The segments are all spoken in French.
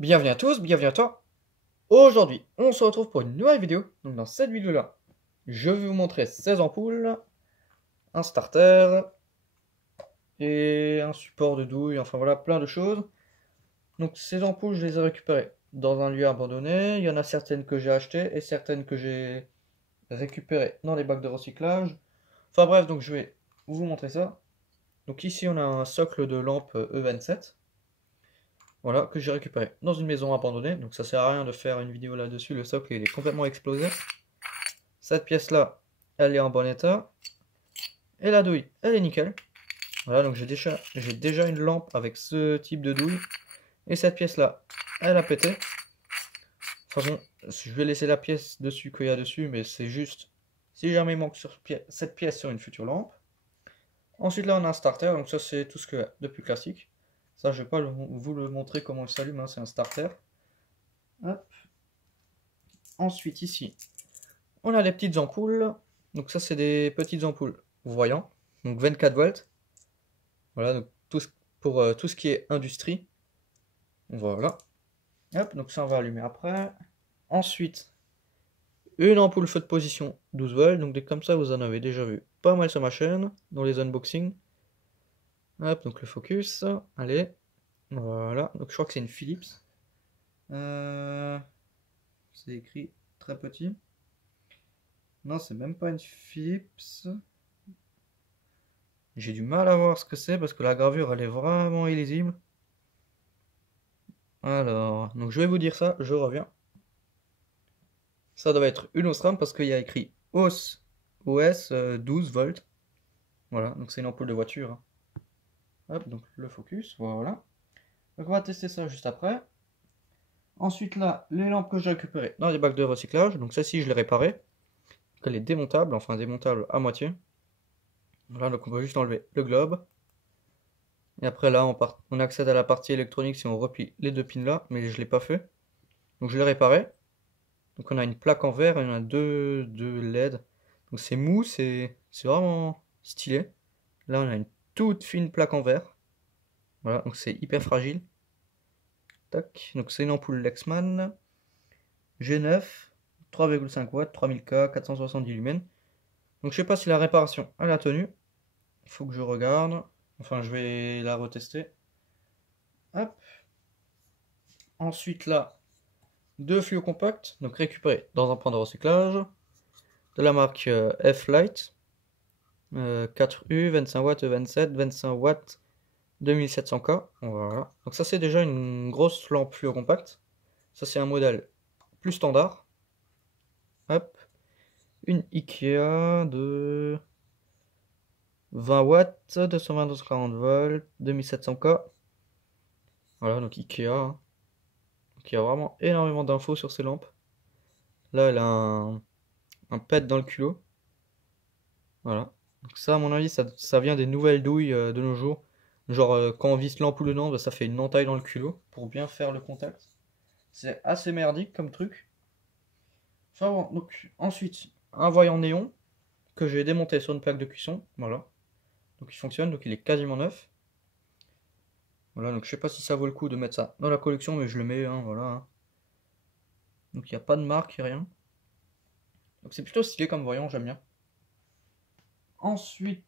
Bienvenue à tous, bienvenue à toi. Aujourd'hui, on se retrouve pour une nouvelle vidéo. Donc dans cette vidéo-là, je vais vous montrer 16 ampoules, un starter et un support de douille, enfin voilà, plein de choses. Donc ces ampoules, je les ai récupérées dans un lieu abandonné. Il y en a certaines que j'ai achetées et certaines que j'ai récupérées dans les bacs de recyclage. Enfin bref, donc je vais vous montrer ça. Donc ici, on a un socle de lampe E27. Voilà, que j'ai récupéré dans une maison abandonnée. Donc ça sert à rien de faire une vidéo là-dessus. Le socle il est complètement explosé. Cette pièce-là, elle est en bon état. Et la douille, elle est nickel. Voilà, donc j'ai déjà une lampe avec ce type de douille. Et cette pièce-là, elle a pété. Enfin bon, je vais laisser la pièce dessus qu'il y a dessus, mais c'est juste si jamais il manque cette pièce sur une future lampe. Ensuite là on a un starter, donc ça c'est tout ce que de plus classique. Ça je vais pas vous le montrer comment il s'allume, hein, c'est un starter. Hop. Ensuite ici, on a les petites ampoules. Donc ça c'est des petites ampoules voyants, donc 24 volts. Voilà, donc pour tout ce qui est industrie. Voilà. Hop, donc ça on va allumer après. Ensuite, une ampoule feu de position 12 volts. Donc comme ça vous en avez déjà vu pas mal sur ma chaîne, dans les unboxings. Hop, donc le focus. Allez. Voilà, donc je crois que c'est une Philips. C'est écrit très petit. Non, c'est même pas une Philips. J'ai du mal à voir ce que c'est parce que la gravure elle est vraiment illisible. Alors, donc je vais vous dire ça, je reviens. Ça doit être une Osram parce qu'il y a écrit OS 12 volts. Voilà, donc c'est une ampoule de voiture, hein. Hop, donc le focus, voilà. Donc on va tester ça juste après. Ensuite là, les lampes que j'ai récupérées dans les bacs de recyclage. Donc celle-ci je l'ai réparée. Donc elle est démontable, enfin démontable à moitié. Voilà, donc on peut juste enlever le globe. Et après là, on accède à la partie électronique si on replie les deux pins là, mais je ne l'ai pas fait. Donc je l'ai réparé. Donc on a une plaque en verre et on a deux LED. Donc c'est mou, c'est vraiment stylé. Là on a une toute fine plaque en verre. Voilà, donc c'est hyper fragile. Tac, donc c'est une ampoule Lexman G9, 3,5 watts, 3000K, 470 lumens. Donc je sais pas si la réparation elle a tenu. Il faut que je regarde. Enfin je vais la retester. Hop. Ensuite là, deux fluos compacts, donc récupérés dans un point de recyclage. De la marque F-Light. 4U, 25 watts, 27, 25 watts, 2700K. Voilà. Donc ça c'est déjà une grosse lampe fluo compacte. Ça c'est un modèle plus standard. Hop. Une Ikea de 20 watts, 220, 240 volts, 2700K. Voilà, donc Ikea, hein. Donc il y a vraiment énormément d'infos sur ces lampes. Là elle a un pet dans le culot. Voilà. Donc ça à mon avis ça vient des nouvelles douilles de nos jours. Genre quand on visse l'ampoule dedans, bah, ça fait une entaille dans le culot pour bien faire le contact. C'est assez merdique comme truc. Enfin bon, donc ensuite, un voyant néon que j'ai démonté sur une plaque de cuisson. Voilà. Donc il fonctionne, donc il est quasiment neuf. Voilà, donc je sais pas si ça vaut le coup de mettre ça dans la collection, mais je le mets, hein, voilà, hein. Donc il n'y a pas de marque, rien. Donc c'est plutôt stylé comme voyant, j'aime bien. Ensuite,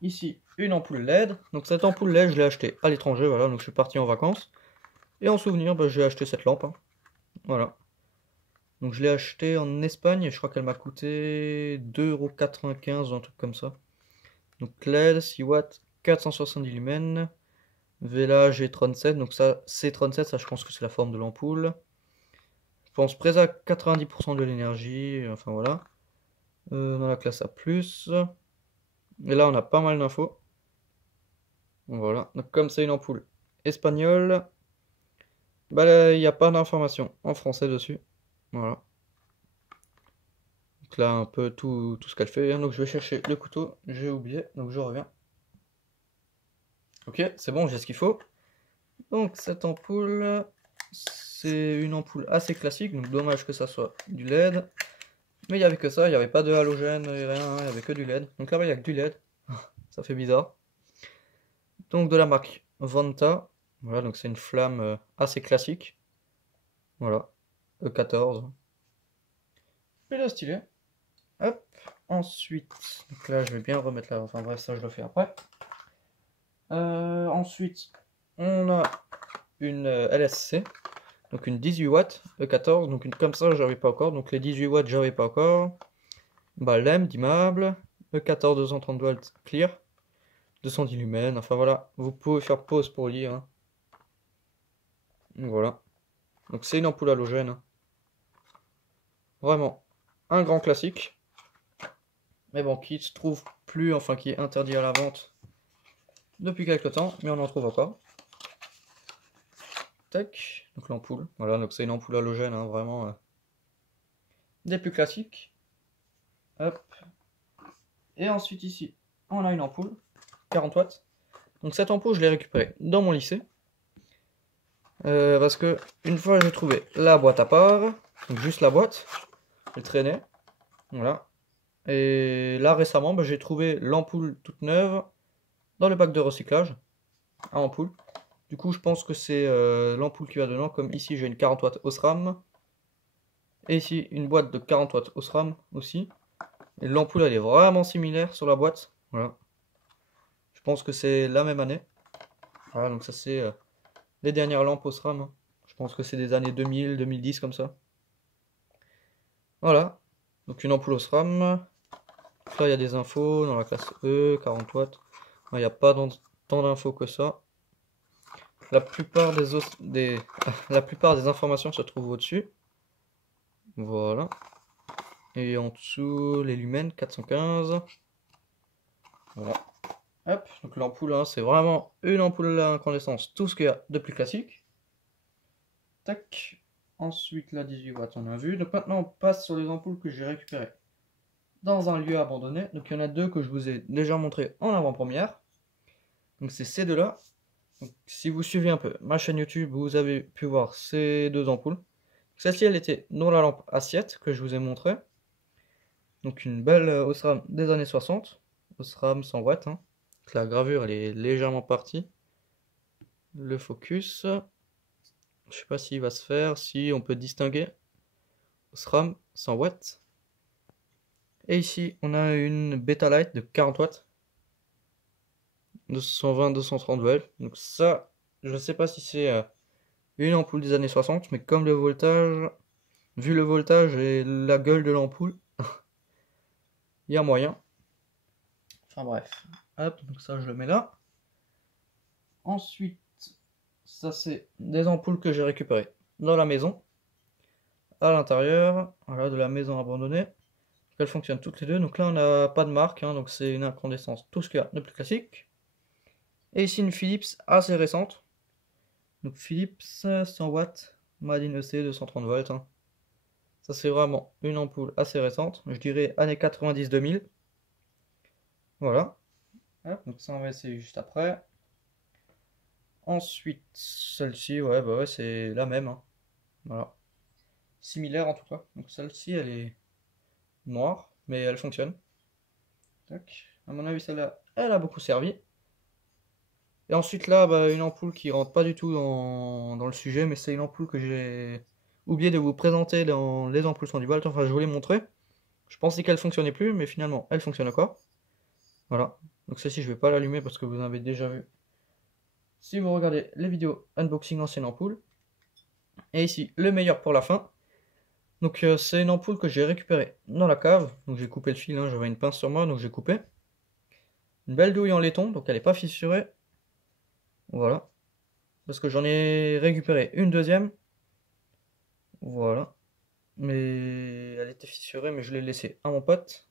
ici, une ampoule LED. Donc cette ampoule LED, je l'ai achetée à l'étranger, voilà, donc je suis parti en vacances. Et en souvenir, bah, j'ai acheté cette lampe, hein. Voilà. Donc je l'ai acheté en Espagne et je crois qu'elle m'a coûté 2,95 €, un truc comme ça. Donc LED, 6 watts, 470 lumens. Vela G37, donc ça C37, ça je pense que c'est la forme de l'ampoule. Je pense près à 90% de l'énergie, enfin voilà. Dans la classe A+. Et là on a pas mal d'infos. Voilà, donc comme c'est une ampoule espagnole, bah il n'y a pas d'informations en français dessus. Voilà. Donc là, un peu tout ce qu'elle fait, hein. Donc je vais chercher le couteau, j'ai oublié, donc je reviens. Ok, c'est bon, j'ai ce qu'il faut. Donc cette ampoule, c'est une ampoule assez classique, donc dommage que ça soit du LED. Mais il n'y avait que ça, il n'y avait pas de halogène et rien, hein, il n'y avait que du LED. Donc là-bas, il n'y a que du LED, ça fait bizarre. Donc de la marque Vanta, voilà, donc c'est une flamme assez classique. Voilà, E14. Plutôt stylé. Hop, ensuite, donc là je vais bien remettre là, enfin bref, ça je le fais après. Ensuite, on a une LSC, donc une 18 watts E14, donc une comme ça j'avais pas encore, donc les 18 watts j'avais pas encore. Bah, LEM d'immeuble, E14 230 volts clear, 210 lumens, enfin voilà, vous pouvez faire pause pour lire. Hein. Voilà, donc c'est une ampoule halogène, hein. Vraiment un grand classique, mais bon, qui se trouve plus, enfin qui est interdit à la vente depuis quelques temps, mais on en trouve encore. Tac, donc l'ampoule, voilà, donc c'est une ampoule halogène, hein, vraiment des plus classiques. Hop, et ensuite ici, on a une ampoule, 40 watts. Donc cette ampoule, je l'ai récupérée dans mon lycée. Parce que une fois j'ai trouvé la boîte à part, donc juste la boîte, elle traînait, voilà. Et là récemment, bah, j'ai trouvé l'ampoule toute neuve dans le bac de recyclage à ampoule. Du coup, je pense que c'est l'ampoule qui va dedans, comme ici j'ai une 40 watts Osram, et ici une boîte de 40 watts Osram aussi. Et l'ampoule elle est vraiment similaire sur la boîte, voilà. Je pense que c'est la même année. Voilà, donc ça c'est les dernières lampes Osram. Hein. Je pense que c'est des années 2000, 2010 comme ça. Voilà, donc une ampoule Osram. Là, il y a des infos dans la classe E, 40 watts. Il n'y a pas tant d'infos que ça. La plupart la plupart des informations se trouvent au-dessus. Voilà. Et en dessous, les lumens, 415. Voilà. Hop, donc l'ampoule, hein, c'est vraiment une ampoule à incandescence, tout ce qu'il y a de plus classique. Tac. Ensuite, la 18 watts, on a vu. Donc maintenant, on passe sur les ampoules que j'ai récupérées dans un lieu abandonné. Donc il y en a deux que je vous ai déjà montré en avant-première. Donc c'est ces deux-là. Si vous suivez un peu ma chaîne YouTube, vous avez pu voir ces deux ampoules. Celle-ci, elle était dans la lampe assiette que je vous ai montré. Donc une belle Osram des années 60. Osram 100 watts. Hein. La gravure, elle est légèrement partie. Le focus. Je sais pas s'il va se faire, si on peut distinguer. Osram 100 watts. Et ici, on a une Betalight de 40 watts. 220-230 volts. Donc ça, je ne sais pas si c'est une ampoule des années 60, mais comme le voltage, vu le voltage et la gueule de l'ampoule, il y a moyen. Enfin bref. Hop, donc ça je le mets là. Ensuite, ça c'est des ampoules que j'ai récupérées dans la maison. À l'intérieur, voilà, de la maison abandonnée. Elles fonctionnent toutes les deux. Donc là on n'a pas de marque, hein, donc c'est une incandescence, tout ce qu'il y a de plus classique. Et ici une Philips assez récente. Donc Philips 100 watts, Made in EC 230 volts. Hein. Ça c'est vraiment une ampoule assez récente, je dirais années 90-2000. Voilà. Donc ça on va essayer juste après. Ensuite, celle-ci, ouais, bah ouais, c'est la même. Hein. Voilà. Similaire en tout cas. Donc celle-ci, elle est noire, mais elle fonctionne. Tac. À mon avis, celle-là, elle a beaucoup servi. Et ensuite là, bah, une ampoule qui rentre pas du tout dans le sujet, mais c'est une ampoule que j'ai oublié de vous présenter dans les ampoules 110 volts. Enfin, je vous l'ai montré. Je pensais qu'elle fonctionnait plus, mais finalement, elle fonctionne encore. Voilà. Donc celle-ci, je vais pas l'allumer parce que vous en avez déjà vu si vous regardez les vidéos unboxing ancienne ampoule. Et ici, le meilleur pour la fin. Donc c'est une ampoule que j'ai récupérée dans la cave. Donc j'ai coupé le fil, hein, j'avais une pince sur moi, donc j'ai coupé. Une belle douille en laiton, donc elle n'est pas fissurée. Voilà. Parce que j'en ai récupéré une deuxième. Voilà. Mais elle était fissurée, mais je l'ai laissée à mon pote.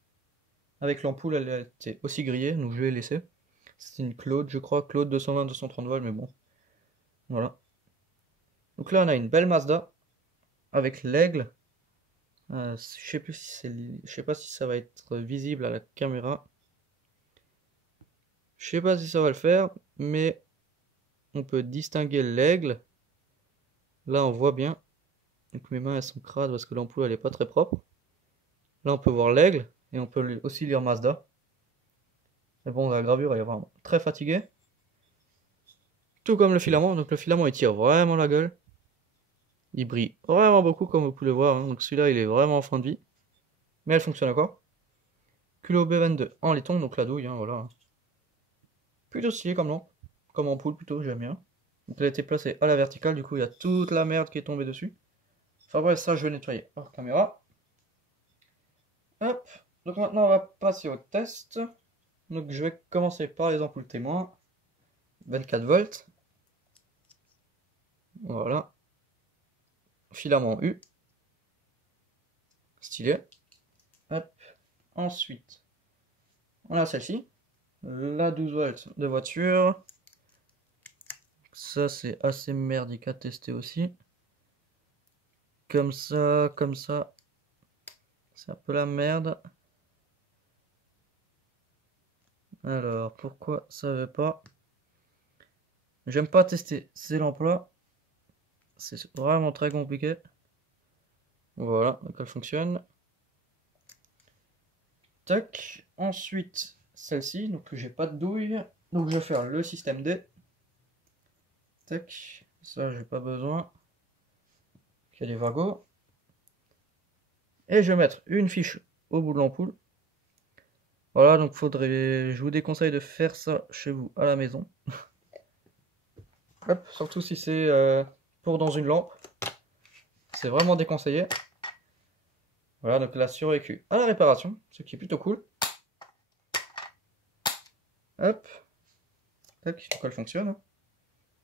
Avec l'ampoule, elle était aussi grillée, donc je l'ai laissée. C'est une Claude, je crois, Claude 220-230 volts, mais bon. Voilà. Donc là, on a une belle Mazda avec l'aigle. Je sais pas si ça va être visible à la caméra. Je sais pas si ça va le faire, mais on peut distinguer l'aigle. Là, on voit bien. Donc mes mains elles sont crades parce que l'ampoule elle est pas très propre. Là, on peut voir l'aigle et on peut aussi lire Mazda. Mais bon, la gravure elle est vraiment très fatiguée. Tout comme le filament. Donc le filament il tire vraiment la gueule. Il brille vraiment beaucoup comme vous pouvez le voir, hein. Donc celui-là il est vraiment en fin de vie. Mais elle fonctionne encore. Culot B22 en laiton, donc la douille, hein, voilà. Plutôt stylé comme lampe. Comme ampoule plutôt, j'aime bien. Donc elle a été placée à la verticale, du coup il y a toute la merde qui est tombée dessus. Enfin bref, ça je vais nettoyer hors caméra. Hop, donc maintenant on va passer au test. Donc je vais commencer par les ampoules témoins. 24 volts. Voilà. Filament U. Stylé. Hop. Ensuite, on a celle-ci. La 12 volts de voiture. Ça c'est assez merdique à tester aussi. Comme ça, comme ça. C'est un peu la merde. Alors, pourquoi ça veut pas? J'aime pas tester ces lampes-là. C'est vraiment très compliqué. Voilà, donc elle fonctionne. Tac. Ensuite, celle-ci, donc j'ai pas de douille. Donc je vais faire le système D. Tac. Ça, j'ai pas besoin. Il y a des wagons. Et je vais mettre une fiche au bout de l'ampoule. Voilà, donc je vous déconseille de faire ça chez vous à la maison. Hop, surtout si c'est pour dans une lampe. C'est vraiment déconseillé. Voilà, donc la survécu à la réparation, ce qui est plutôt cool. Hop. Tac, donc elle fonctionne.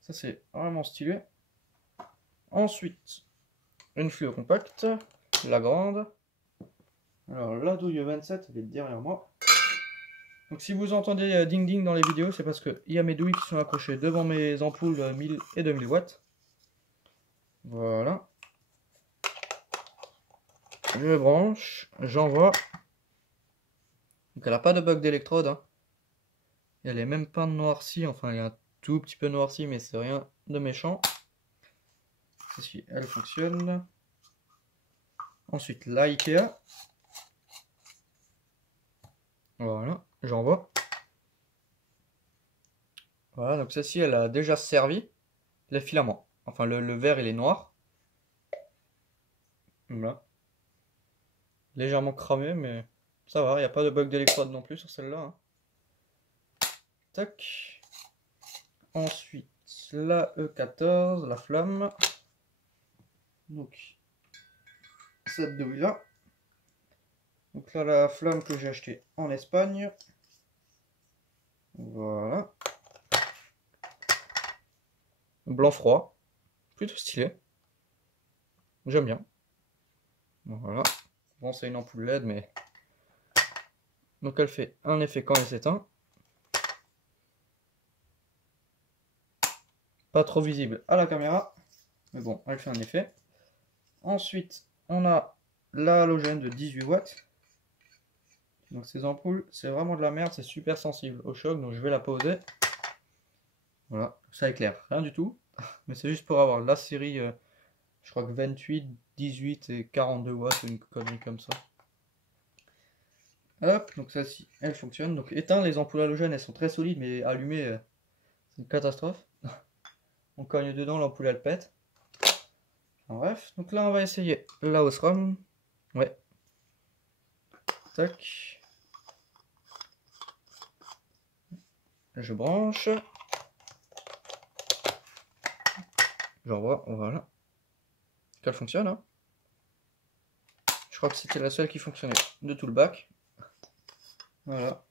Ça c'est vraiment stylé. Ensuite, une fluo compacte, la grande. Alors la douille 27, elle est derrière moi. Donc si vous entendez ding ding dans les vidéos, c'est parce qu'il y a mes douilles qui sont accrochées devant mes ampoules 1000 et 2000 watts. Voilà. Je branche, j'envoie. Donc elle n'a pas de bug d'électrode, hein. Elle est même pas noircie, enfin elle est un tout petit peu noircie, mais c'est rien de méchant. Celle-ci, elle fonctionne. Ensuite la Ikea. Voilà, j'envoie. Voilà, donc celle-ci elle a déjà servi les filaments. Enfin le verre il est noir. Voilà. Légèrement cramé, mais ça va, il n'y a pas de bug d'électrode non plus sur celle-là, hein. Tac. Ensuite, la E14, la flamme. Donc, cette douille-là. Donc là, la flamme que j'ai achetée en Espagne. Voilà. Blanc froid. Plutôt stylé. J'aime bien. Voilà. Bon, c'est une ampoule LED, mais... Donc elle fait un effet quand elle s'éteint. Pas trop visible à la caméra. Mais bon, elle fait un effet. Ensuite, on a la halogène de 18 watts. Donc ces ampoules, c'est vraiment de la merde, c'est super sensible au choc, donc je vais la poser. Voilà, ça éclaire rien du tout. Mais c'est juste pour avoir la série, je crois que 28, 18 et 42 watts, une connerie comme ça. Hop, donc celle-ci, elle fonctionne. Donc éteint, les ampoules halogènes, elles sont très solides, mais allumées, c'est une catastrophe. On cogne dedans, l'ampoule elle pète. Enfin, bref, donc là on va essayer la Osram. Ouais. Tac. Je branche. J'envoie, voilà. Qu'elle fonctionne, hein. Je crois que c'était la seule qui fonctionnait de tout le bac. Voilà.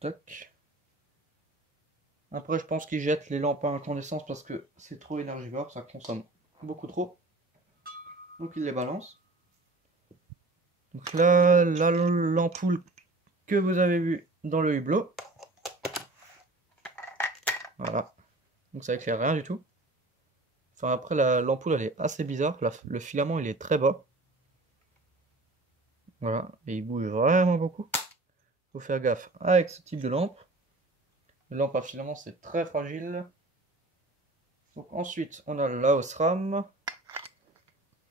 Tac. Après, je pense qu'ils jettent les lampes à incandescence parce que c'est trop énergivore, ça consomme beaucoup trop. Donc ils les balancent. Donc là, l'ampoule que vous avez vue dans le hublot. Voilà. Donc ça éclaire rien du tout. Enfin après, l'ampoule elle est assez bizarre. Le filament il est très bas. Voilà. Et il bouge vraiment beaucoup. Faut faire gaffe avec ce type de lampe. Les lampes à filament c'est très fragile. Donc ensuite, on a la Osram.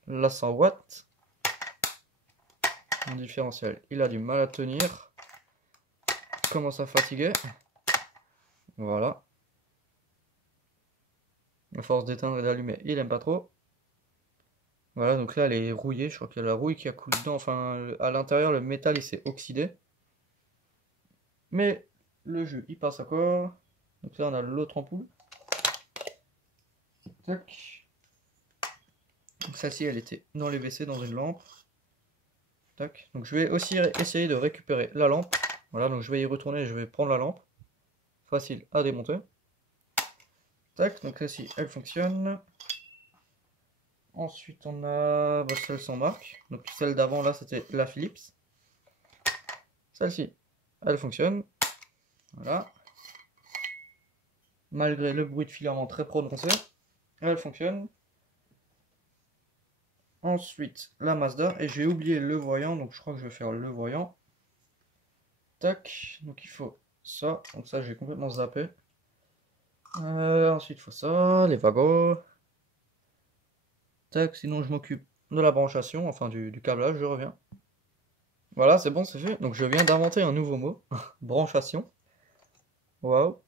La 100 watts. Mon différentiel, il a du mal à tenir. Commence à fatiguer. Voilà. À force d'éteindre et d'allumer, il aime pas trop. Voilà, donc là elle est rouillée, je crois qu'il y a la rouille qui a coulé dedans, enfin à l'intérieur le métal il s'est oxydé. Mais le jeu il passe encore. Donc là on a l'autre ampoule. Tac. Donc celle-ci elle était dans les WC dans une lampe. Tac. Donc je vais aussi essayer de récupérer la lampe. Voilà, donc je vais y retourner, je vais prendre la lampe. Facile à démonter. Tac, donc celle-ci elle fonctionne. Ensuite on a celle sans marque. Donc celle d'avant là c'était la Philips. Celle-ci elle fonctionne. Voilà. Malgré le bruit de filament très prononcé, elle fonctionne. Ensuite la Mazda, et j'ai oublié le voyant, donc je crois que je vais faire le voyant. Tac, donc il faut ça, donc ça j'ai complètement zappé. Ensuite il faut ça, les wagons. Tac, sinon je m'occupe de la branchation, enfin du câblage, je reviens. Voilà, c'est bon, c'est fait. Donc je viens d'inventer un nouveau mot, branchation. Waouh.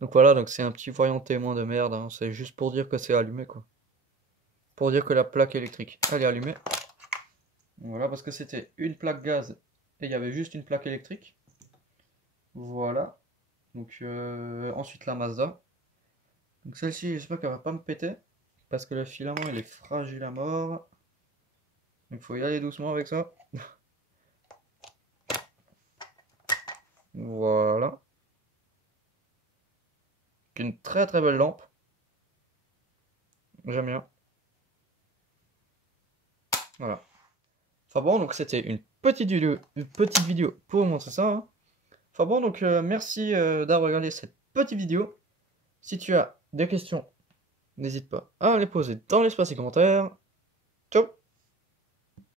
Donc voilà, donc c'est un petit voyant témoin de merde, hein. C'est juste pour dire que c'est allumé quoi. Pour dire que la plaque électrique elle est allumée. Voilà, parce que c'était une plaque gaz et il y avait juste une plaque électrique. Voilà. Donc ensuite la Mazda. Donc celle-ci, j'espère qu'elle va pas me péter parce que le filament il est fragile à mort. Donc faut y aller doucement avec ça. Voilà. Une très très belle lampe. J'aime bien. Voilà. Enfin bon, donc c'était une petite vidéo pour vous montrer ça, hein. Enfin bon, donc merci d'avoir regardé cette petite vidéo. Si tu as des questions, n'hésite pas à les poser dans l'espace des commentaires.